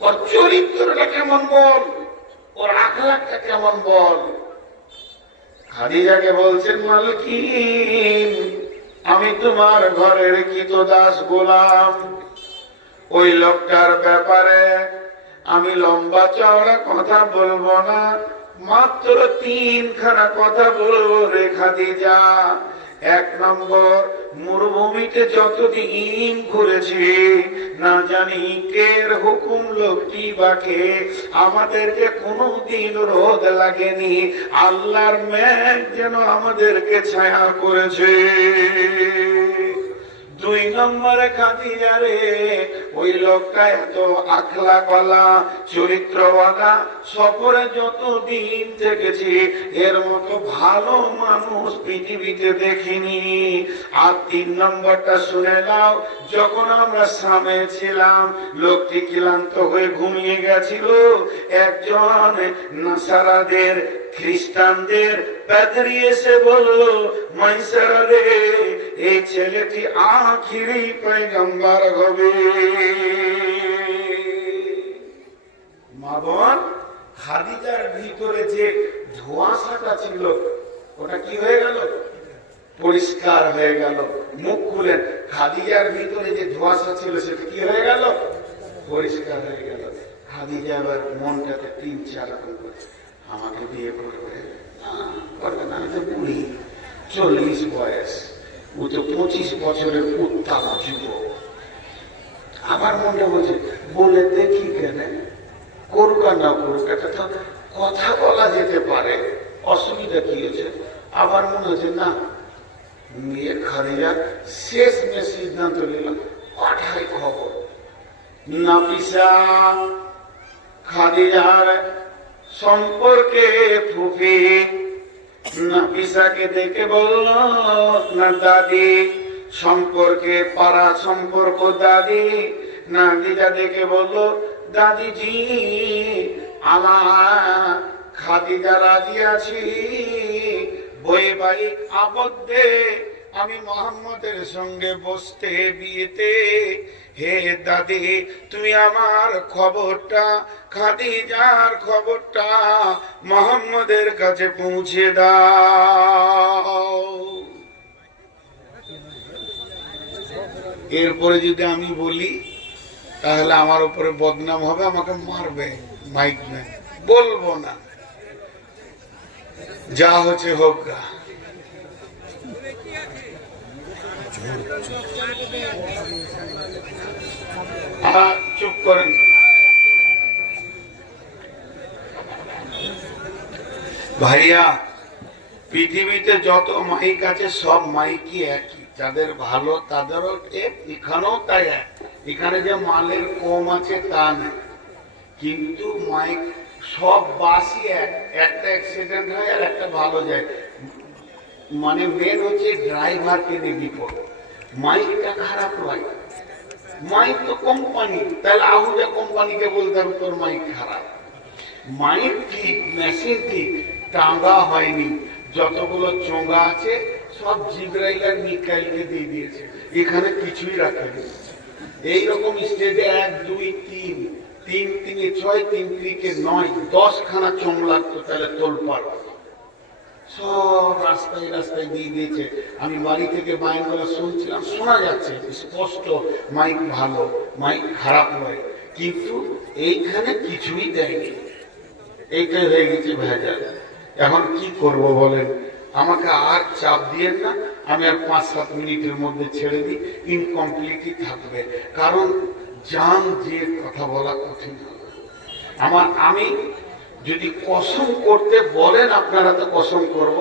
ওর চরিত্রটা কেমন বল, ওর আখলাকটা কেমন বল। খাদিজাকে বলছেন, মালকিন আমি তোমার ঘরের কৃতদাস গোলাম। ওই লোকটার ব্যাপারে আমি লম্বা চওড়া কথা বলবো না, মাত্র 3খানা কথা বলবো রে খাদিজা। 1 নম্বর, মরুভূমিতে যতদিন ঘুরেছি না জানি কের হুকুম লোকটি বাকে, আমাদেরকে কোনোদিন রোদ লাগেনি, আল্লাহর মেঘ যেন আমাদেরকে ছায়া করেছে। 2 নম্বরে খাদিজা রে, ওই লোকটা এত আখলাকওয়ালা চরিত্রওয়ালা, সফরে যতদিন থেকেছি এর মতো ভালো মানুষ পৃথিবীতে দেখিনি। আর 3 নম্বরটা শুনে নাও, যখন আমরা সামনে ছিলাম লোকটি ক্লান্ত হয়ে ঘুমিয়ে গেছিল। একজন নাসারাদের খ্রিস্টানদের পাদ্রী এসে বলল, মাইসারা রে এই ছেলেটি আখিরি পয়গম্বর হবে। মা বোন, খাদিজার ভিতরে যে ধোঁয়াশাটা ছিল ওটা কি হয়ে গেল? পরিষ্কার হয়ে গেল। মুখ খুলেন, খাদিজার ভিতরে যে ধোঁয়াশা ছিল সেটা কি হয়ে গেল? পরিষ্কার হয়ে গেল। খাদিজা এবার মনটাতে 3-4 রকম করে, আমাকে বিয়ে করবে না, আমি তো বুড়ি, 40 বয়স, ও তো 25 বছরের উত্তাপ যুবক। আমার মনে বলছে বলে দেখি কেন, করুক আর না করুক, এটা তো কথা বলা যেতে পারে, অসুবিধা কি হয়েছে। আবার মনে হচ্ছে না, মেয়ে খাদিজা শেষ মেয়ে সিদ্ধান্ত নিলাম, পাঠাই খবর। নাফিসা খাদিজার সম্পর্কে ফুফি নাফিসাকে দেখে বলল, না দাদি সম্পর্কে পাড়া সম্পর্ক দাদি। নাফিসা দেখে বলল, দাদিজি আমার খাদিজা রাজি আছি, বৈবাহিক আবদ্ধে আমি মোহাম্মদের সঙ্গে বসতে বিয়েতে। হে দাদি, তুমি আমার খবরটা, খাদিজার খবরটা মোহাম্মদের কাছে পৌঁছে দাও। এরপরে যদি আমি বলি তাহলে আমার উপরে বদনাম হবে, আমাকে মারবে মাইক ম্যান। বলবো না, যা হচ্ছে হোক গা। চুপ করেন। ভাইয়া, পৃথিবীতে যত মাইক আছে সব মাইকই একই, যাদের ভালো তাদেরও এখানেও তাই। এখানে যে মালের কম আছে তা না, কিন্তু মাইক সব বাসই একটা অ্যাক্সিডেন্ট হয় আর একটা ভালো যায়। মানে মেন হচ্ছে ড্রাইভারকে নিয়ে বিপদ। মাইকটা খারাপ নয়, মাইক তো কোম্পানি, তাহলে আহুজা কোম্পানিকে বলতে হবে তোর মাইক খারাপ। মাইক ঠিক, মেশিন ঠিক, টাঙ্গা হয়নি। যতগুলো চোঙা আছে সব জিব্রাইল আর মিকাইলকে দিয়ে দিয়েছে, এখানে কিছুই রাখেনি। এইরকম স্টেজে 1, 2, 3, 3 3 6, 3 3 9, 10 খানা চোঙ লাগতো, তাহলে তোলপাড় সব রাস্তায় রাস্তায় দিয়ে দিয়েছে। আমি বাড়ি থেকে মাইকগুলো শুনছিলাম, শোনা যাচ্ছে স্পষ্ট, মাইক ভালো, মাইক খারাপ নয়, কিন্তু এইখানে কিছুই দেয়নি। এইটাই হয়ে গেছে ভেজাল। এখন কি করব বলেন? আমাকে আর চাপ দিয়েন না, আমি আর 5-7 মিনিটের মধ্যে ছেড়ে দিই, ইনকমপ্লিটই থাকবে। কারণ জান যে কথা বলা কঠিন হবে। আমি যদি কসম করতে বলেন আপনারা তো কসম করব,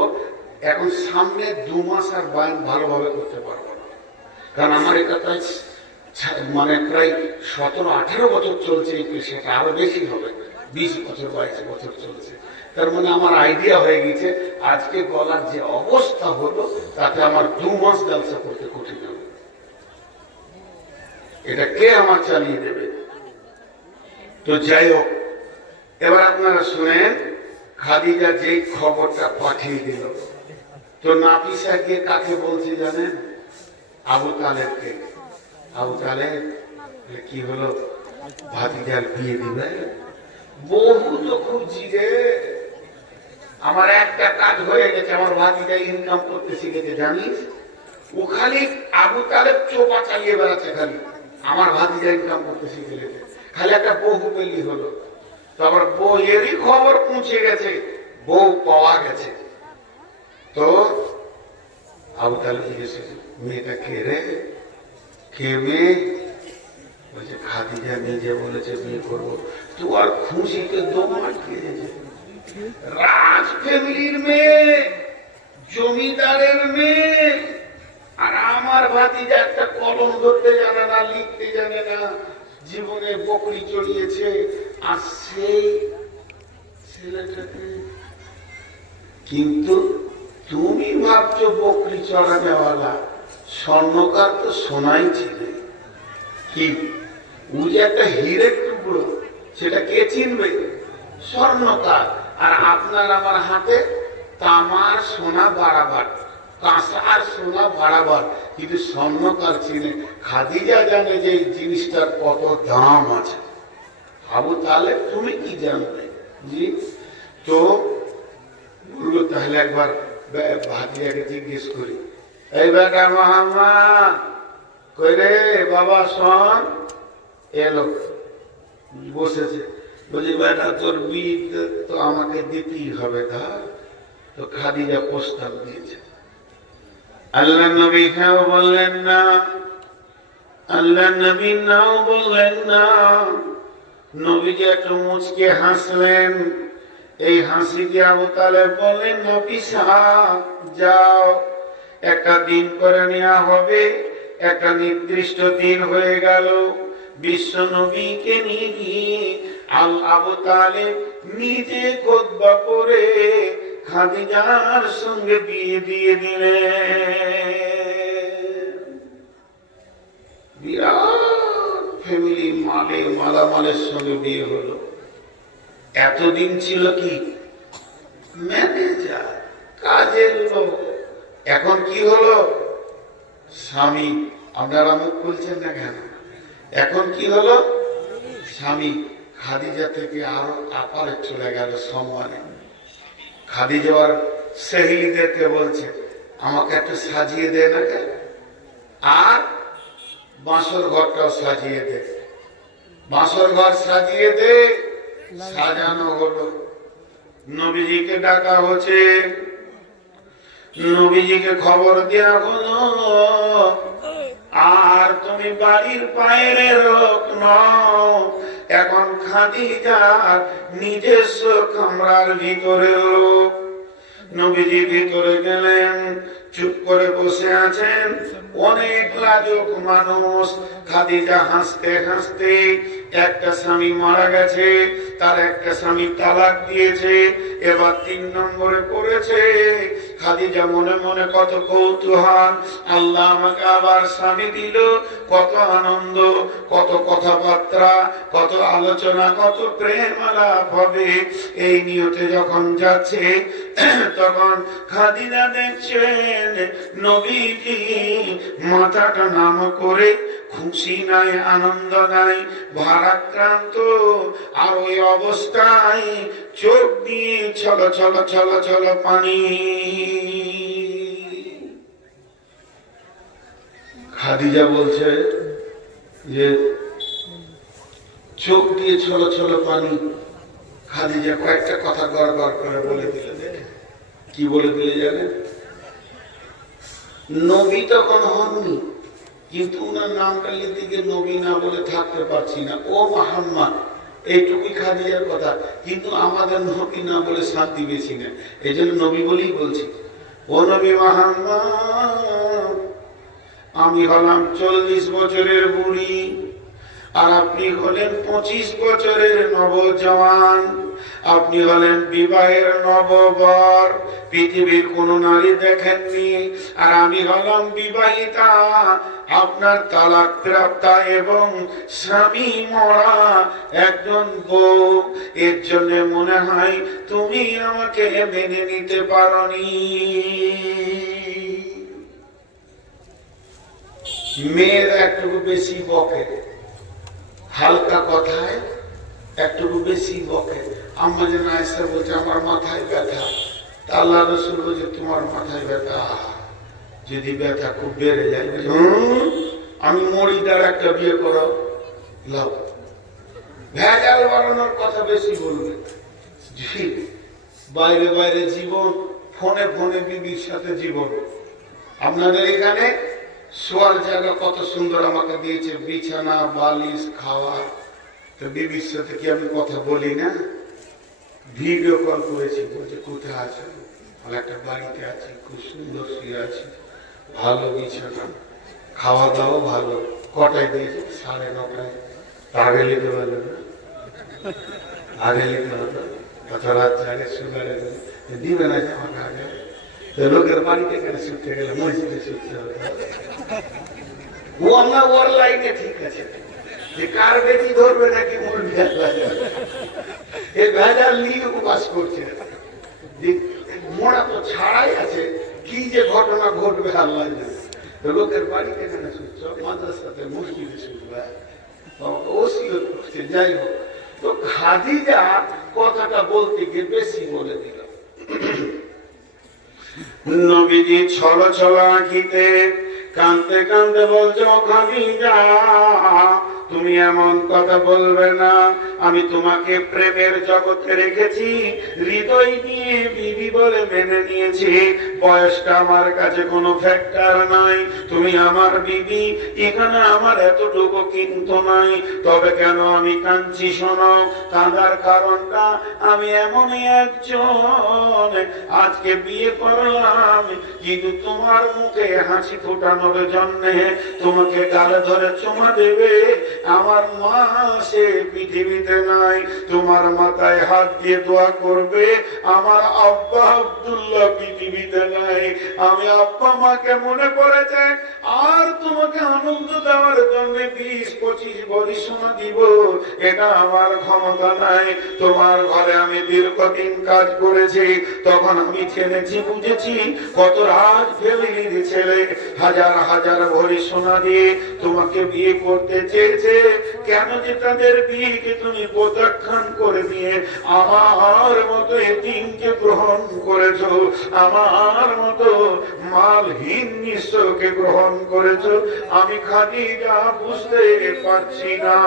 এখন সামনে 2 মাস আর বায়ান ভালোভাবে করতে পারবো না। কারণ আমার এটা তাই মানে প্রায় 17-18 বছর চলছে এই পেশাটা, আরো বেশি হবে, 20 বছর 22 বছর চলছে। তার মানে আমার আইডিয়া হয়ে গেছে আজকে গলার যে অবস্থা হলো তাতে আমার 2 মাস ব্যবসা করতে কঠিন হবে। এটা কে আমার চালিয়ে দেবে? তো যাই হোক, এবার আপনারা শুনেন, খাদিজা যেই খবরটা পাঠিয়ে দিল, তো নাফিসা গিয়ে কাকে বলছে জানেন? আবু তালেবকে। আবু তালেব কি হলো? ভাতিজার বিয়ে দিবে। বহু তো খুঁজছি রে, আমার একটা কাজ হয়ে গেছে, আমার ভাতিজা ইনকাম করতে শিখেছে জানিস। ও খালি আবু তালেব চোপা চালিয়ে বেড়াচ্ছে, খালি আমার ভাতিজা ইনকাম করতে শিখে গেছে, খালি একটা বহু পেলি হলো। তারপর বউয়েরই খবর পৌঁছে গেছে, বউ পাওয়া গেছে। তো আবু তালেব জিজ্ঞেস মেয়েটা কে রে, কে মেয়ে? বলছে খাদিজা নিজে বলেছে বিয়ে করবো। তো আর খুশিতে দম আটকে গেছে। রাজ ফ্যামিলির মেয়ে, জমিদারের মেয়ে, আর আমার ভাতিজা একটা কলম ধরতে জানে না, লিখতে জানে না, জীবনে বকরি চড়িয়েছে। আর সেই ছেলেটাকে, কিন্তু তুমি ভাবছো বকরি চড়ানেওয়ালা, স্বর্ণকার তো সোনাই ছিল কি, ও যে একটা হীরের টুকরো, সেটা কে চিনবে? স্বর্ণকার। আর আপনার আমার হাতে তামার সোনা বাড়াবার, কাঁসার সোনা বাড়াবার, কিন্তু স্বর্ণকার চিনে। খাদিজা জানে যে এই জিনিসটার কত দাম আছে। আবু তালেব তুমি কি জানবে? জি। তো বললো তাহলে একবার ভাতিজাকে জিজ্ঞেস করি। এই বেটা মোহাম্মদ কই রে বাবা, শোন। এলো, বসেছে। বলছি বেটা তোর বিয়ে তো আমাকে দিতেই হবে। ধর, তো খাদিজা প্রস্তাব দিয়েছে। আল্লাহ নবী হ্যাঁ বললেন না, আল্লাহ নবী নাও বললেন না। নবীজি একটু মুচকে হাসলেন। এই হাসিকে আবু তালেব বললেন, নবী সাহেব যাও, একটা দিন করে নেওয়া হবে। একটা নির্দিষ্ট দিন হয়ে গেল। বিশ্ব নবীকে নিয়ে গিয়ে আবু তালেব নিজে খুতবা করে খাদিজার সঙ্গে বিয়ে দিয়ে দিলেন। বিরাট ফ্যামিলি, মালে মালামালের সঙ্গে বিয়ে হলো। এতদিন ছিল কি ম্যানেজার, কাজের লোক, এখন কি হলো স্বামী। আপনারা মুখ খুলছেন না কেন? এখন কি হলো স্বামী। খাদিজা থেকে আরো আপারে চলে গেল সম্মানে। খাদিজার সেহিলিদেরকে বলছে আমাকে একটু সাজিয়ে দে না কেন, আর বাসর ঘরটাও সাজিয়ে দে। বাসর ঘর সাজিয়ে দে, সাজানো হলো। নবীজিকে ডাকা হচ্ছে, নবীজিকে খবর দেয়া হলো, আর তুমি বাড়ির বাইরের লোক নও, এখন খাদিজার নিজস্ব কামরার ভিতরের লোক। নবীজি ভিতরে গেলেন, চুপ করে বসে আছেন অনেক লাজুক মানুষ। খাদিজা হাসতে হাসতে, একটা স্বামী মারা গেছে, তার একটা স্বামী তালাক দিয়েছে, এবার 3 নম্বরে পড়েছে। খাদিজা মনে মনে কত কৌতূহল, আল্লাহ আমাকে আবার স্বামী দিল, কত আনন্দ, কত কথাবার্তা, কত আলোচনা, কত প্রেম আলাপ হবে। এই নিয়তে যখন যাচ্ছে, তখন খাদিজা দেখছেন নবীজি মাথাটা নাম করে, খুশি নাই, আনন্দ নাই, ভারাক্রান্ত। আর ওই অবস্থায় চোখ দিয়ে ছল ছল ছল ছল পানি। খাদিজা বলছে যে চোখ দিয়ে ছল ছল পানি। খাদিজা কয়েকটা কথা গড় গড় করে বলে দিলে। দেখে কি বলে দিলে জানেন? নবী তখন হননি, কিন্তু উনার নামটা লিখে নবী না বলে থাকতে পারছি না। ও মুহাম্মদ, এইটুকুই খাদিজার কথা, কিন্তু আমাদের নবী না বলে শান্তি বেশি না, এই জন্য নবী বলেই বলছি। ও নবী মুহাম্মদ, আমি হলাম 40 বছরের বুড়ি, আর আপনি হলেন 25 বছরের নবজওয়ান। আপনি হলেন বিবাহের নববর, পৃথিবীর কোন নারী দেখেননি। আর আমি হলাম বিবাহিতা, আপনার তালাক প্রাপ্তা এবং স্বামী মরা একজন বউ। এর জন্য মনে হয় তুমি আমাকে মেনে নিতে পারোনি। মেয়ের একটু বেশি বকে, হালকা কথায় একটু বেশি বকে। আম্মা যেন আয়েশা বলছে আমার মাথায় ব্যথা, তা আল্লাহ রাসূল বলছে তোমার মাথায় ব্যথা যদি ব্যথা খুব বেড়ে যায়, আমি মরিদার একটা বিয়ে করাও লাভ, ভেজাল বাড়ানোর কথা বেশি বলবে। বাইরে বাইরে জীবন, ফোনে ফোনে বিবির সাথে জীবন। আপনাদের এখানে শোয়ার জায়গা কত সুন্দর আমাকে দিয়েছে, বিছানা, বালিশ, খাওয়া। তো বিবির সাথে কি আমি কথা বলি না? ভিডিও কল করেছি, বলছে কোথায় আছে? আমি একটা বাড়িতে আছি, খুব সুন্দর শুয়ে আছি, ভালো বিছানা, খাওয়া দাওয়া ভালো। কটায় দিয়েছে? 9:30। আগে লিখতে পারলো না, আগে লিখতে হতো, কথা রাত জাগে সুগারে দিবে না যে আমাকে আগে। লোকের বাড়িতে কেন শুনতে গেলে মসজিদে শুনতে হবে। ও আমরা ওর লাইনে ঠিক আছে, যে কার বেটি ধরবে নাকি মোর এই ভেজাল নিয়ে উপবাস করছে। মোড়া তো ছাড়াই আছে, কি যে ঘটনা ঘটবে আল্লাহ জানে। তো লোকের বাড়িতে কেন শুনছ, মাদ্রাসাতে মসজিদে শুনবে, ওসিয়ত করছে। যাই হোক, তো খাদিজা কথাটা বলতে গিয়ে বেশি বলে দিল। নবীজি ছল ছল আঁখিতে কাঁদতে কাঁদতে বলছো খাদিজা তুমি এমন কথা বলবে না, আমি তোমাকে প্রেমের জগতে রেখেছি, হৃদয় নিয়ে বিবি বলে মেনে নিয়েছি, বয়সটা আমার কাছে কোনো ফ্যাক্টর নাই, তুমি আমার বিবি, এখানে আমার এতটুকু কিন্তু নাই। তবে কেন আমি কাঁদছি শোনো, কাঁদার কারণটা আমি এমনই একজন আজকে বিয়ে করলাম, কিন্তু তোমার মুখে হাসি ফোটানোর জন্যে, তোমাকে গালে ধরে চুমা দেবে আমার মা সে পৃথিবীতে নাই, তোমার মাথায় হাত দিয়ে দোয়া করবে আমার আব্বা আব্দুল্লাহ পৃথিবীতে নাই। আমি আব্বা মাকে মনে করেছে, আর তোমাকে আনন্দ দেওয়ার জন্য 20-25 ভরি সোনা দিব, এটা আমার ক্ষমতা নাই। তোমার ঘরে আমি দীর্ঘদিন কাজ করেছি, তখন আমি জেনেছি বুঝেছি কত রাজ ফ্যামিলির ছেলে হাজার হাজার ভরি সোনা দিয়ে তোমাকে বিয়ে করতে চেয়েছে, কেন যে তাদের বিয়েকে তুমি প্রত্যাখ্যান করে দিয়ে আমার মতো এতিমকে গ্রহণ করেছো, আমার মতো মালহীন নিঃস্বকে গ্রহণ করেছো, আমি খাদিজা বুঝতে পারছি না।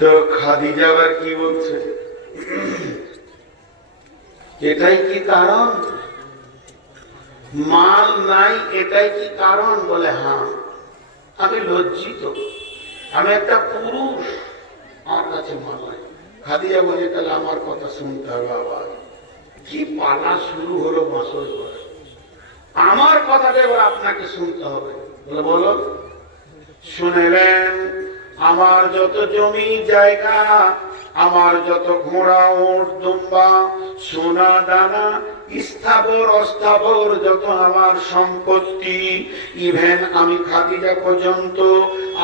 তো খাদিজা আবার কি বলছে, এটাই কি কারণ? মাল নাই এটাই কি কারণ? বলে হ্যাঁ, আমি লজ্জিত, আমি একটা পুরুষ, আমার কাছে মাল নাই। খাদিজা বলে তাহলে আমার কথা শুনতে হবে। আবার কি পালা শুরু হলো মাসর করে, আমার কথাটা এবার আপনাকে শুনতে হবে। বলে বলো। শুনেলেন, আমার যত জমি জায়গা, আমার যত ঘোড়া উট দুম্বা সোনা দানা স্থাবর অস্থাবর যত আমার সম্পত্তি, ইভেন আমি খাদিজা পর্যন্ত,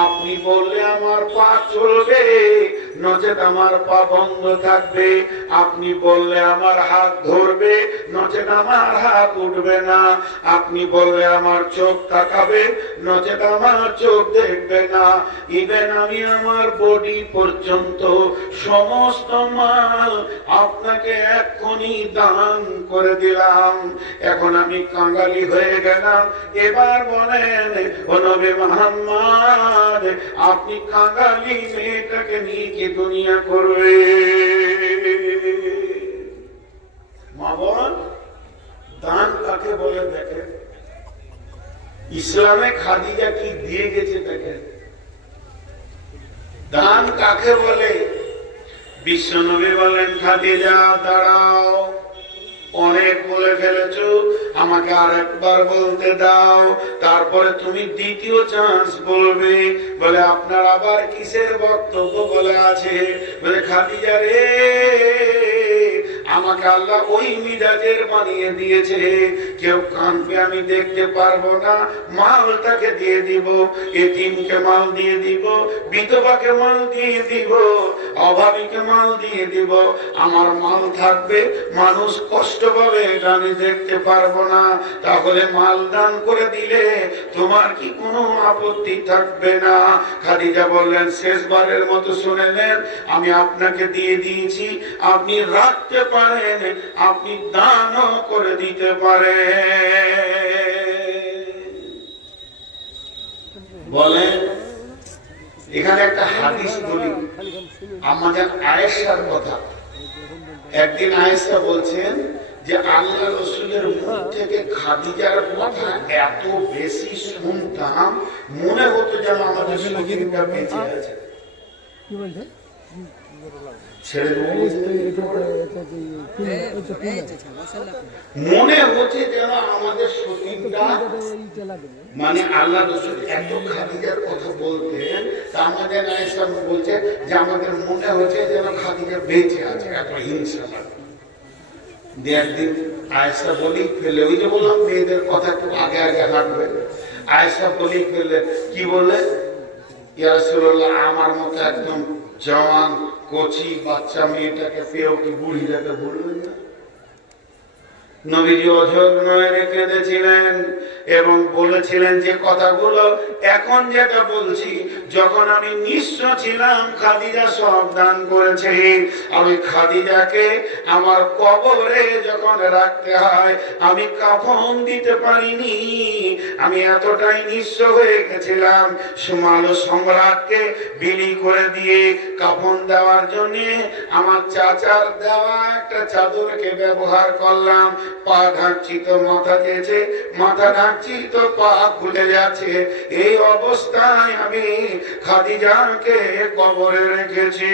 আপনি বললে আমার পা চলবে, নচেত আমার পা বন্ধ থাকবে, আপনি বললে আমার হাত ধরবে, নচেত আমার হাত উঠবে না, আপনি বললে আমার চোখ তাকাবে, নচেত আমার চোখ দেখবে না, ইভেন আমি আমার বডি পর্যন্ত সমস্ত মাল আপনাকে এক্ষুনি দান করে দিলাম। এখন আমি কাঙালি হয়ে গেলাম, এবার বলেন ও নবী মুহাম্মদ, আপনি কাঙালি মেয়েটাকে নিয়ে কি দুনিয়া করবে? মা বোন, দান কাকে বলে দেখেন, ইসলামে খাদিজা কি দিয়ে গেছে দেখেন। দান কাকে বলে? বিশ্বনবী বলেন খাদিজা দাঁড়াও, অনেক বলে ফেলেছো, আমাকে আরেকবার বলতে দাও, তারপরে তুমি দ্বিতীয় চান্স বলবে। বলে আপনার আবার কিসের বক্তব্য বলে আছে? বলে খাদিজা রে, আমাকে আল্লাহ ওই মিজাজের বানিয়ে দিয়েছে। কেউ কানবে আমি দেখতে পারবো না, মালটাকে দিয়ে দিব, এতিমকে মাল দিয়ে দিব, বিধবাকে মাল দিয়ে দিব, অভাবীকে মাল দিয়ে দিব। আমার মাল থাকবে, মানুষ কষ্ট পাবে, এটা আমি দেখতে পারবো না। তাহলে মাল দান করে দিলে তোমার কি কোনো আপত্তি থাকবে না? খাদিজা বললেন, শেষবারের মতো শুনে নেন, আমি আপনাকে দিয়ে দিয়েছি, আপনি রাখতে পারেন, আপনি দানও করে দিতে পারেন। বলেন, এখানে একটা হাদিস বলি, আমাদের আয়েশার কথা। একদিন আয়েশা বলছেন যে আল্লাহ রসুলের মুখ থেকে খাদিজার কথা এত বেশি শুনতাম, মনে হতো যেন আমাদের শরীরটা বেঁচে আছে। মনে হচ্ছে যেন আমাদের শরীরটা, মানে আল্লাহ রসুল এত খাদিজার কথা বলতেন, তা আমাদের আয়েশা বলছে যে আমাদের মনে হচ্ছে যেন খাদিজা বেঁচে আছে, এত হিংসা লাগে। একদিন আয়েশা বলি ফেলে, ওই যে বললাম মেয়েদের কথা একটু আগে আগে হাঁটবে, আয়েশা বলি ফেলে কি বলে, ইয়া রাসূলুল্লাহ, আমার মতো একদম জওয়ান কচি বাচ্চা মেয়েটাকে পেয়েও কি বুড়িটাকে বলবেন না? নবীজি অঝর নয়নে কেঁদেছিলেন এবং বলেছিলেন যে কথাগুলো এখন যেটা বলছি, যখন আমি নিঃস্ব ছিলাম খাদিজা সব দান করেছে। আমি খাদিজাকে আমার কবরে যখন রাখতে হয়, আমি কাফন দিতে পারিনি, আমি এতটাই নিঃস্ব হয়ে গেছিলাম। সুমালো সম্রাটকে বিলি করে দিয়ে কাফন দেওয়ার জন্য আমার চাচার দেওয়া একটা চাদরকে ব্যবহার করলাম। পা ঢাকছি তো মাথা দিয়েছে, মাথা ঢাকছি তো পা খুলে যাচ্ছে, এই অবস্থায় আমি খাদিজাকে কবরে রেখেছি।